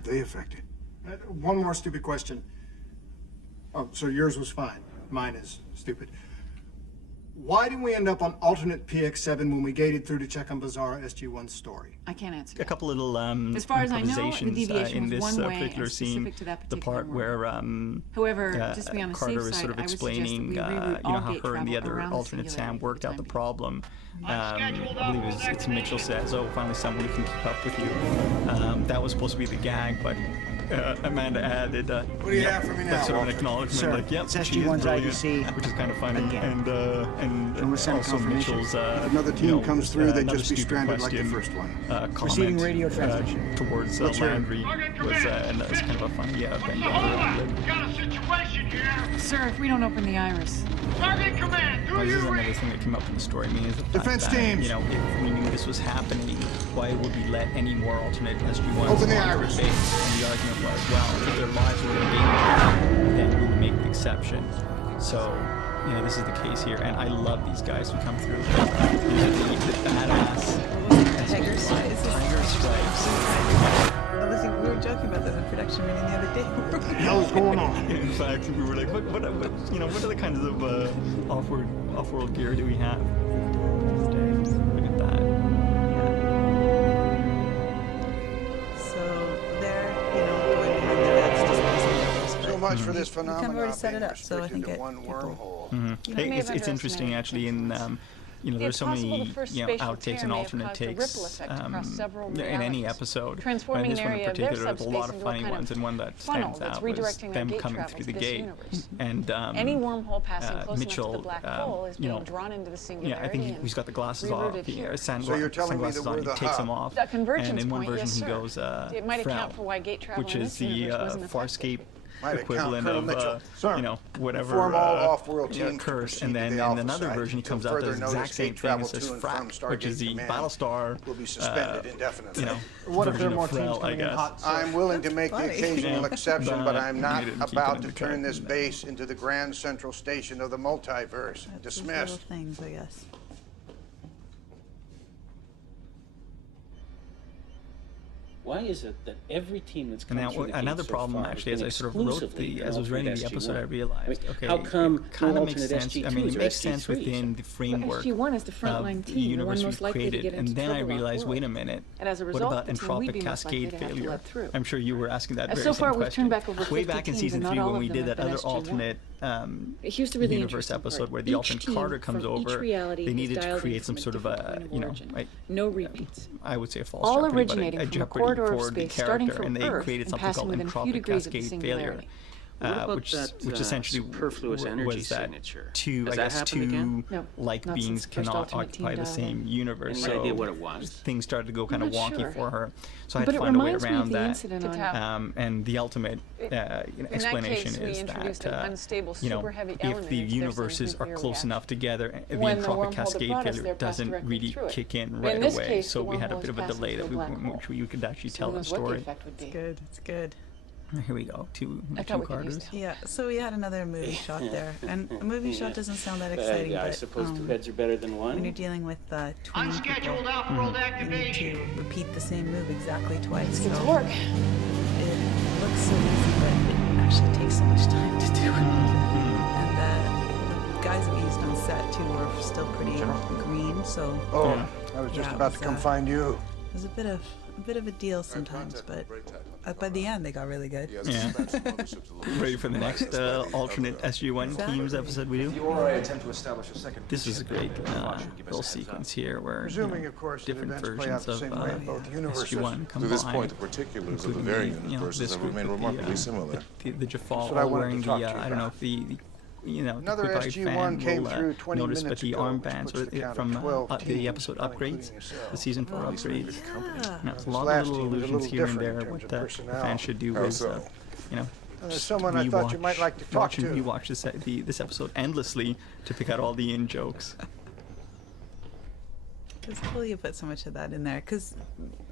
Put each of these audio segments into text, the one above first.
aren't they affected? One more stupid question. Oh, so yours was fine. Mine is stupid. Why did we end up on alternate PX7 when we gated through to check on Bizarro SG1's story? I can't answer A that. couple little As far as I know, the improvisations deviation in was this one way particular and scene. specific to that The particular part world. where However, just to be on the Carter safe is sort of side, I would suggest that explaining, we you reroute know, all how gate her and the travel other around the alternate Sam singularity worked for out the time being. problem. I believe it's Mitchell says, "Oh, finally someone who can keep up with you." That was supposed to be the gag, but Amanda added, What do you have for me now, like sort of an Walter? acknowledgement, Sir, like, "Yep, it's she is SG1's brilliant," IDC which is kind of funny, again. and we'll send a also confirmation. Mitchell's, If another you team know, comes through, they'd another just be stupid stranded like the question, first one. Receiving comment, radio transmission. towards Let's hear it. Landry was and that's kind of a funny bend over. Got a situation here. Sir, if we don't open the iris. Target command, do This you is another read? thing that came up in the story. I mean, is the fact Defense that, teams! you know, if we knew this was happening, why would we let any more alternate SG1s Open the on our iris. base? And the argument was, well, if their lives were in danger, then we would make the exception. So, you know, this is the case here, and I love these guys who come through. These are the badass Tiger Stripes. Tiger Stripes. Listen, we were joking about that in the production meeting the other day. What the hell's going on? In fact, we were like, what you know, what other kinds of off-world gear do we have? Look at that. So they're, you know, going behind their backs just basically. So much for this kind of phenomenon already set being it up, so I restricted think to one people- wormhole. You know, may have It's interesting underestimated actually in you know, It's there's so possible many the first you know spatial outtakes tear and may have alternate caused a takes ripple effect across several in any realities, episode. transforming And this an one in area of their particular, there's a lot subspace of into a funny kind of ones, and one that funnel stands that's out was redirecting their them gate coming travel through to the this gate. universe. And Any wormhole passing close Mitchell, enough to the black hole is you being know, drawn into the yeah, singularity. I think he's got the glasses rerouted off. here. So you're telling me that Sunglasses we're on, he the takes them hub? off. That convergence And in one point, version yes, he sir. goes It might account Frau, for why gate travel which in is this the universe wasn't Farscape Might account, equivalent Colonel of Mitchell. Sir, you know, whatever inform all off-world you know, teams to curse, proceed and to then the in Alpha another site version he until comes out further does the exact notice same gate thing travel as says to and Frack, from which is Stargate the Command Battlestar will be suspended indefinitely. you know, What if there version are more of teams Frel, I coming in guess. hot? I'm willing to make the funny. occasional Yeah, exception, but but I'm not we didn't keep it about in to the turn this cut. base into the grand central station of the multiverse. That's just little Dismissed. things, I guess. Why is it that every team that's come And now, through the another gate so problem, far actually, has as I been sort of wrote exclusively as I was writing the alternate episode, I SG1? realized, okay, how come it kind no of makes alternate sense. SG2s I mean, it or makes sense SG3s? within the framework SG1 is the frontline of the team, the one universe most we've likely to created. get And into then I trouble realized, off-world. wait a minute, And as a what result, about the team would entropic be most likely cascade to have to failure? let through. I'm sure you were asking that very So same far, we've question. turned back over Way 50 back in teams, season and not 3 all when of we them did have that been other SG1. alternate Here's the really universe interesting episode part. where the Each alternate team Carter comes from each over, reality they is needed to dialed in create some from a sort of different a, point of you know, origin. like, No repeats. I would say a false All jeopardy, originating but a from a jeopardy corridor of for the space starting character, from and they Earth created and something passing called within a few entropic degrees of the cascade failure. singularity. What about which that, essentially superfluous energy was that signature? two, Has I that guess, happened again? No, like not beings since the first cannot alternate team occupy the dialed same in. universe. Any So idea what it was? things started to go kind of not wonky sure. for her. So I had But to it find a way reminds me of around the that. incident on And the ultimate explanation case, we is introduced that an unstable, you know, super heavy if element the into their universes are nuclear close reaction. enough together, the When the entropic wormhole that cascade brought us failure there passed doesn't directly really through it. kick in In right this away. case, So the we had a wormhole bit is of a passing delay through that a black hole. which we could actually tell Who the knows what the story. effect would be. Good, it's good. Here we go. Two I thought we could use Carters. that. Yeah, so we had another movie shot there, and a movie shot doesn't sound that exciting, I but suppose two heads are better than when you're one. dealing with twin people, Unscheduled off-world you need activation. to repeat the same move exactly twice. Get so to work. it looks so easy, but it actually takes so much time to do it. And the guys that we used on set too were still pretty green, so Oh, I was just Yeah, it about was, to come find you. it was a bit of a deal sometimes. But by the end, they got really good. Yeah. Ready for the next alternate SG1 teams episode we do? This is a great little sequence here where Presuming, of course, that different events play out versions the of same way in both universes. SG1 come To this by, point, the particulars of the including variant you know, universes this have group remained with remarkably similar. the Jafal what I all wanted to wearing the talk to you I don't know about. if the you know, Another the quick-eyed SG-1 fan came will through 20 notice, but minutes the ago, which armbands puts the count from at 12 the teams, episode including upgrades, yourself. the season 4 upgrades. Now, This a lot last of little team is a allusions little here and different in there. terms What of the personnel. fans should do How is, so? you know, There's just someone I thought you rewatch- might like to talk watch and to. rewatch this episode endlessly to pick out all the in jokes. It's cool you put so much of that in there, because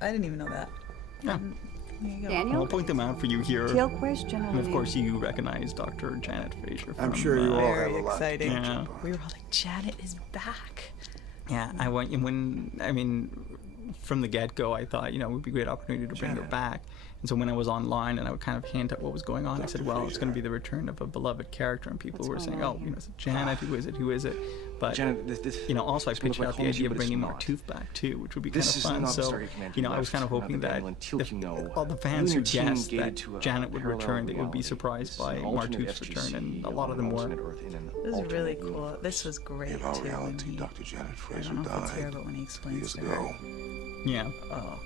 I didn't even know that. Yeah. There you go. Daniel? I'll point them out for you here. Kill question And of course, you recognize Dr. Janet Fraser from. I'm sure you all have Very a lot to exciting. catch Yeah. up on. We were all like, Janet is back. Yeah, I want you when I mean, from the get-go, I thought it would be a great opportunity to bring her back, And so when I was online and I would kind of hint at what was going on, I said, well, it's going to be the return of a beloved character, and people were saying, oh, is it Janet? Who is it? Who is it? But also I pitched out the idea of bringing Martouf back too, which would be kind of fun. So I was kind of hoping that all the fans who guessed that Janet would return, they would be surprised by Martouf's return, and a lot of them were. This is really cool. This was great In our too. reality, When Dr. Janet I Fraser don't know if it's here, died but when he explains years to her. ago. Yeah. Oh,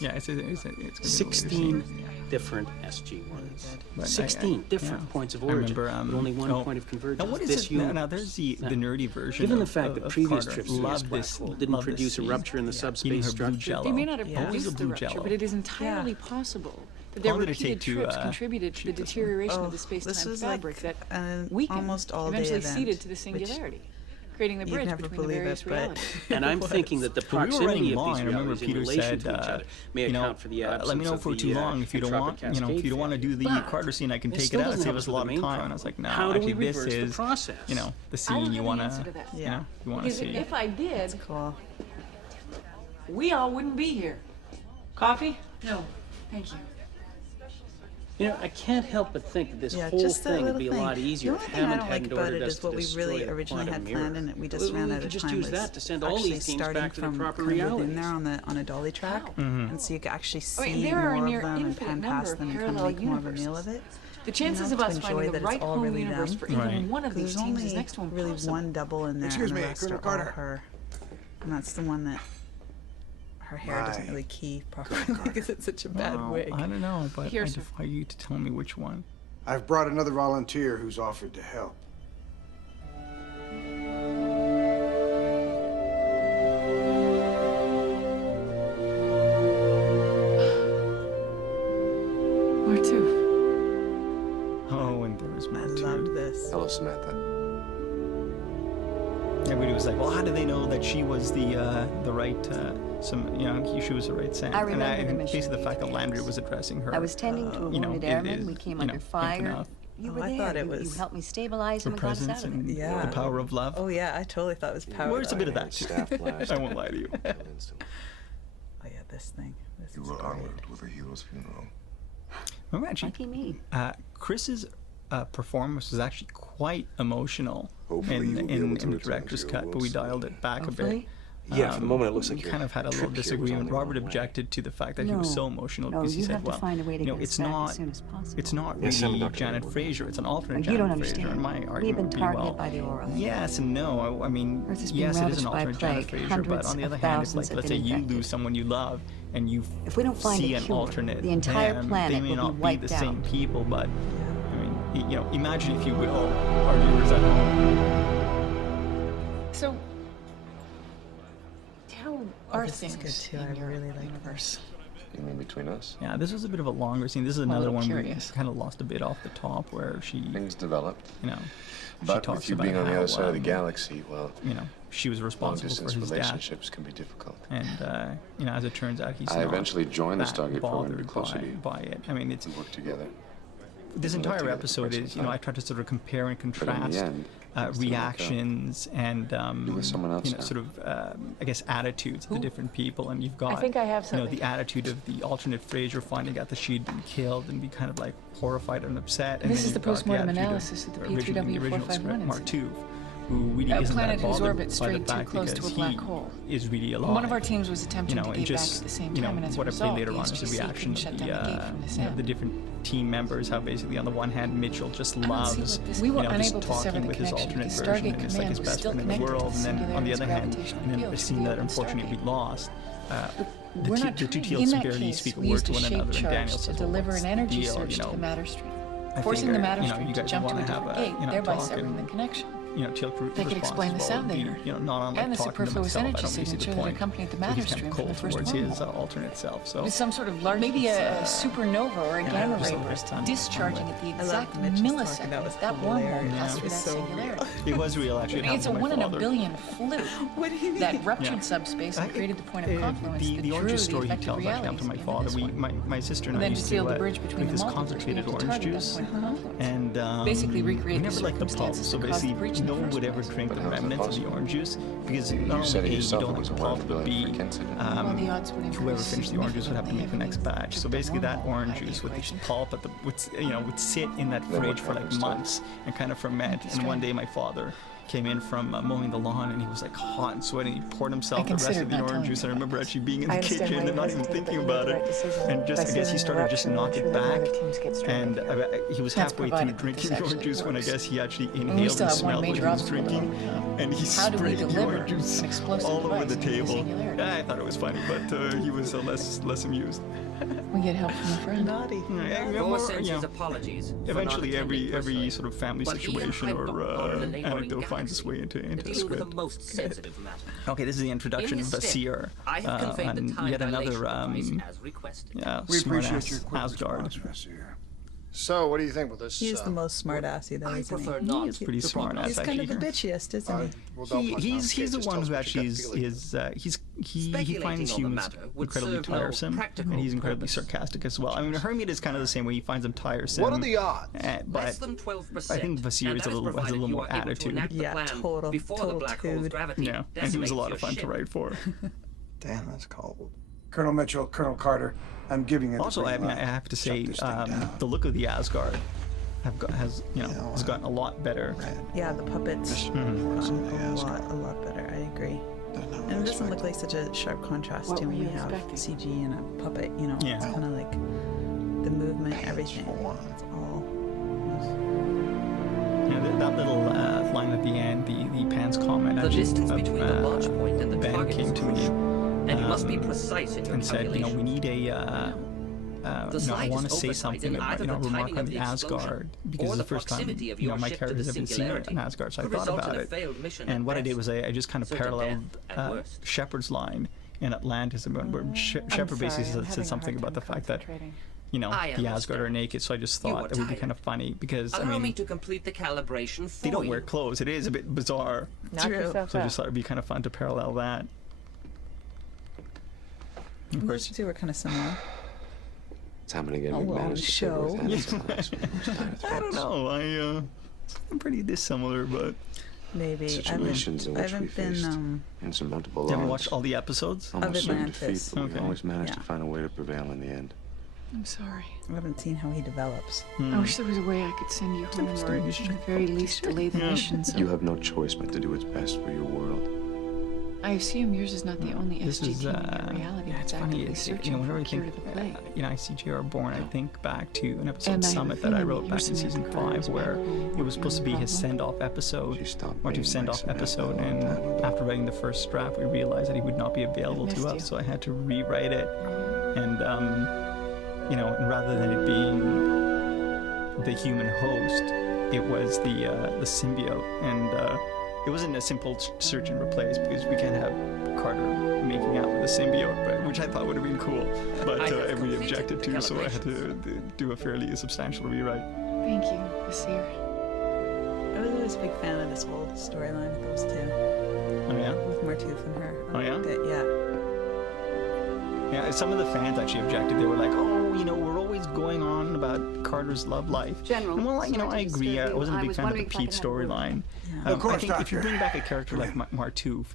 Yeah, it's gonna be 16 different SG-1s. But 16 different points of origin, but only one point of convergence. Now what is This it? unit. Now there's the nerdy version. Given the of- fact that of previous Carter. trips to this black hole didn't produce a rupture in the Eating subspace her blue structure, jello. They may not have Yeah. Always produced a the blue rupture, jello. but it is entirely possible that their How long did it repeated take to, trips contributed to the deterioration of the this space-time was fabric like that an weakened, almost all-day eventually event, ceded to the which singularity, creating the you'd bridge never between the believe various it, but- realities. and I'm thinking that the When we were proximity running of long, these I remember realities in Peter relation said, to each other may you know, account for the absence let me know of for the, too long if you don't want, entropic if you don't want to do the But Carter scene, I can it take it still out, doesn't save help us us a with lot the of main time. problem. And I was like, no, How do actually we this reverse the is, process? the I don't scene have you an want answer to to, that. Yeah. you want to Because see. if I did, Cool. we all wouldn't be here. Coffee? No, thank you. I can't help but think that this Yeah, whole just that thing would little be a thing. lot easier The if only thing I Hammond don't like hadn't about ordered it us is to what we destroy really the originally quantum had mirror. planned, and we just ran We out could of just time. use was that to send all actually these teams starting back to the from proper kind of realities. within there on a dolly track, and so you could actually see I mean, there are a more near of them and infinite pan number past of them and kind of parallel make more of a meal universes. of it. The chances You of know, us to finding enjoy the that right it's all home really universe them. for even Right. one of these There's teams is only next to really impossible. one double in there, Excuse and the me, rest Colonel are Carter. all her. And that's the one that her hair doesn't My really key properly because it's such a bad Well, wig. I don't know, but Here, I sir. defy you to tell me which one. I've brought another volunteer who's offered to help. Martouf. Oh, and there was I more loved too. this. Hello, Samantha. Everybody was like, well, how do they know that she was the right, she was the right Sam? I remember the and mission basically the we fact that took. Landry was addressing her. I was tending to a you know, wounded it airman. is, We came you under know, fire. enough. You Oh, were I there. thought it You was helped me stabilize Her him and got us presence out of and it. Yeah. the power of love. Oh yeah, I totally thought it was power. Where's a bit of that too? Staff blast. I won't lie to you. Killed instantly. Oh yeah, this thing. This You is were great. honored with a hero's funeral. Remember actually, Lucky me. Chris's performance was actually quite emotional Hopefully in, you will be in, able to in the return to director's your cut, but we roles dialed soon. it back a bit. Hopefully. Yeah, for the moment it looks like we your kind of had a little trip here was disagreement. only Robert one way. objected to the fact that he was No. so emotional No, because he you said, have to well, find a way to get it's us back as not, soon as possible. it's not Yes, really I'm Dr. Janet Edward. Fraser. It's an alternate You Janet don't Fraser. understand. And my We've argument been would be, targeted well, by the aura. yes and no. I mean, Earth has been yes, it is an ravaged by alternate Janet plague. Fraser, but Hundreds on the of other hand, if thousands like have let's been say you infected. lose someone you love and you If we don't find see a an cure, alternate, the entire them, planet they may will not be be wiped the same out. people, but I mean, imagine if you will, our viewers at home. So, how are This is things good too. in I your really like universe? You mean between us? Yeah, this was a bit of a longer scene. This is another little one curious. we kind of lost a bit off the top where she, Things developed. she But talks with you about being on the how, other side of the galaxy, well, she was responsible for long-distance his death. relationships can be difficult. And, as it turns out, he's I not eventually joined the that Stargate program to be bothered closer to you. by it. I mean, it's We worked together. this lived entire together for episode quite some is, time. I tried to sort of compare and But in contrast the end, it still worked out. reactions and, You're with someone else now. sort of, I guess, attitudes of the different people. And you've got, think I have something. the attitude of the alternate Fraser finding out that she'd been killed and be kind of like horrified and upset. And This then is the you've got postmortem attitude analysis of the original P3W451 script, Mark incident. II, who really A isn't planet that whose bothered orbit by the strayed too fact close to because a black he hole. is really alive. One of our teams was attempting to and get just, back at the same time, and as a what I result, play later the on is the SGC reaction couldn't of shut down the gate from this the end. different team members, how basically on the one hand Mitchell just loves, We were just unable to sever talking the with his connection alternate because version, Stargate and it's like Command his was best still friend in the connected to world, the and then on the other hand, gravitational and then field the to scene the that open unfortunately Stargate. we lost, We're the not two trying- teals in that barely case, speak a we word used to a one shape another, and charge Daniel to says, well, deliver what's an the energy deal, surge to the matter stream, I forcing think, the matter you stream guys to jump to wanna a have different a, gate, thereby talk severing and, the connection. Teal They could explain the sound they heard, not unlike and the talking to superfluous myself, I energy don't really see signature the that point. accompanied the So matter he's kind stream of from the cold first towards his wormhole. alternate self. So It was some sort of large, maybe a supernova or a Yeah, gamma just ray the burst first time. discharging at the I exact loved Mitch's talking. millisecond That was that wormhole hilarious. passed Yeah. through that It's so real. singularity. it was real, actually. It's a 1 in a billion fluke What do you mean? that ruptured Yeah. subspace and created the point of confluence The that drew orange the story he affected tells actually happened realities to my into father. this one. My sister and And I then to used seal to the bridge between drink the this multiverse, we concentrated have to orange target that juice, point of confluence. and Basically recreate we the never liked the pulp. circumstances So that caused the basically, breach no one would ever drink the how's it remnants of the possible? orange juice because You not said only it A, you yourself, don't it like was the a pulp, well-developed B, freak incident. Well, the odds would whoever increase finished the orange juice would have to make the next significantly batch. if So you basically, that normal orange high juice with the equation. pulp at the would sit in that Then what fridge for like happens to it? months and kind of ferment. And one day, my father came in from mowing the lawn and he was like hot and sweaty. He poured himself the rest considered of the not orange telling juice. you I remember about this. actually being in I the understand kitchen why and you not even hesitate, thinking but you made about the it. right decision. And just By I guess he sealing started your just eruption, knock I'm it sure that back. other teams get straight And in. he was That's halfway provided through that this drinking the actually orange juice when I works. guess he actually we inhaled still and have one smelled what he major was obstacle, drinking. though. And he How do we sprayed the deliver orange juice an explosive all over the device to the table. singularity? I thought it was funny, but he was less amused. We get help from a friend. Naughty. Thor sends his apologies. for Eventually, not attending every personally. sort of family But he and situation or Heimdall are in a neighboring anecdote finds its way galaxy, into dealing with script. the most sensitive matter. Okay, this is the introduction In of his stead, Vasir I have conveyed the on time yet another dilation device as requested. We appreciate smart-ass your quick Asgard. response, Vasir. So, what do you think with this? He's the most smart-assy, though, I isn't prefer he? not. He's pretty to smart pronounce He's ass, kind of the actually. bitchiest, isn't he? Well, don't point out. He's Okay, the just one tell us who what actually you got feeling. he Speculating finds on the humans matter would incredibly serve no tiresome, practical and he's incredibly purpose. sarcastic as well. I mean, Hermit is kind of the same way. He finds them tiresome. What are the odds? Less But than 12%. I think Vasir and is a that little- has a provided little you more are able to attitude. enact the Yeah, plan total before the black hole's tude. gravity yeah, and he was a lot of decimates fun to your write for. Damn, that's cold. Colonel Mitchell, Colonel Carter, I'm giving it. Also, I mean, I have to say, the look of the Asgard has gotten a lot better. Yeah, the puppets a lot better. I agree. And it doesn't look like such a sharp contrast What to were when we you have expecting? CG and a puppet. You know, Yeah. it's kind of like the movement, everything. It's all. That little line at the end, the Pan's comment. The actually, distance between the launch point and the Ben target came is to me crucial, and you must be precise in your and said, calculation. we need a. The I want to slightest say oversight something in about, either the remark timing on of the the explosion Asgard because or it's the the first time proximity of your my ship to the characters have been seeing singularity an Asgard, so I could thought result about in a it. failed mission And at what I did best. was I just kind of Certain paralleled death at worst. Shepard's line in Atlantis, where Shepard basically said something about the fact that I the Asgard are understand. naked. So I just You thought are that would be tired. kind of funny because Allow I me mean to complete the calibration for they don't you. wear clothes. It is a bit bizarre. Knock yourself So I out. just thought it'd be kind of fun to parallel that. Of Those course, two were kind of similar. Time and again, Oh, we well, managed to show. I don't know. I'm pretty dissimilar, but Maybe. Situations in I which we haven't faced been. insurmountable you haven't odds. watched all the episodes. Almost certain Atlantis. defeat, but we Okay. always managed to Yeah. find a way to prevail in the end. I'm sorry. I haven't seen how he develops. I wish there was a way I could send you home, or at the very least delay the mission. So You have no choice but to do what's best for your world. I assume yours is not the only This SG is team in reality it's that's funny. actively It's, searching whenever for I a cure think to the plague. I see J.R. Bourne, I think back to an episode And I have a Summit that I feeling wrote that back in you're season submitting 5 crimes where back home it was supposed to be his problem. send-off episode She stopped or to being send like off Samantha episode, a long and time ago. after writing the first draft we realized that he would not be available missed to you. us, so I had to rewrite it, and and rather than it being the human host, it was the symbiote, and it wasn't a simple search and replace because we can't have Carter making out with a symbiote, which I thought would have been cool, but I have everybody completed objected the to, so I had to calibrations. do a fairly substantial rewrite. Thank you, Vasir. I was always a big fan of this whole storyline with those two, Oh yeah? with Martooth and her. Oh, yeah? liked it, yeah. Yeah, some of the fans actually objected. They were like, we're always going on about Carter's love life. General, And well, sorry to I agree. disturb I you. wasn't a I big was fan of the wondering if I Pete could have a word. storyline. Yeah. Of course, I think if you Doctor. bring back a character Come like Martooth,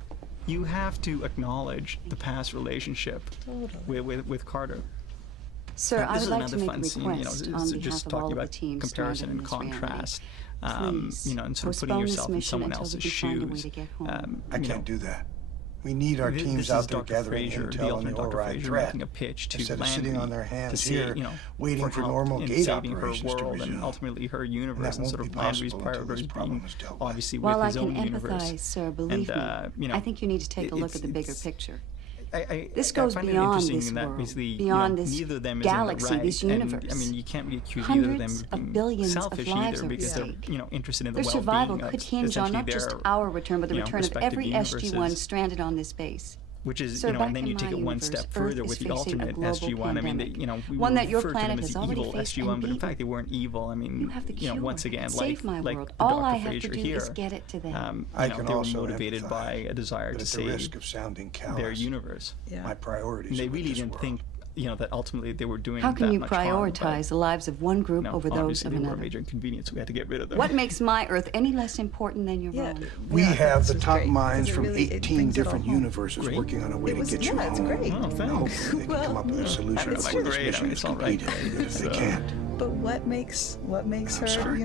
you have to acknowledge the past relationship with Carter. Sir, I This would is like another to make fun a scene, request on just behalf of talking all of the about teams comparison and stranded in this contrast. Please, And sort of putting postpone this yourself in mission someone until else's we can find a way shoes. to get home. I can't do that. We need our This teams is out there Dr. gathering Fraser, the intel on the ultimate Dr. Ori Fraser threat making a pitch to instead of Langley sitting on their to hands see, here, waiting for help normal in gate saving her operations to world and resume. ultimately her And universe, that and sort won't of be Landry's possible until priorities this problem being is dealt with. obviously While with I his can own universe. empathize, sir, believe me, I think you need to take a look at the bigger picture. This goes I find it beyond interesting this in that world, basically, beyond this neither of them galaxy, is in the right, this universe. And, I mean, you can't really accuse either of them Hundreds of of being billions of selfish lives either are at because they're stake. interested in the Their well-being survival of could hinge on essentially not just their, our return, but the you know, return of respective every SG-1 universes. stranded on this base. Which is, Sir, and back then you in take my it one universe, step Earth further is with the facing a alternate global SG-1. I mean, pandemic, we one that your refer to them planet as has the already evil faced SG-1, and but in beaten. fact they weren't evil. I mean, You have the cure. once again, Save my like world. the All I Dr. have to Fraser do here, is get it to them. I they can were also motivated by empathize, a desire but to at the risk save of sounding their callous, universe. Yeah. my priorities And they are with really this didn't world. think you know, that ultimately they were doing How can that you much harm, prioritize the lives of one group but, over those obviously of they were a another? major inconvenience, so we had to get rid of them. What makes my Earth any less important than your own? We have the this is top great, 'cause minds it from really- it 18 brings it all different home. universes Great. working on a way to get you yeah, it's home. great. Oh, thanks. Hopefully they can come up with a solution it's before this great. I mission mean, is it's all right. completed. If they So- can't, But what makes I'm her, sorry,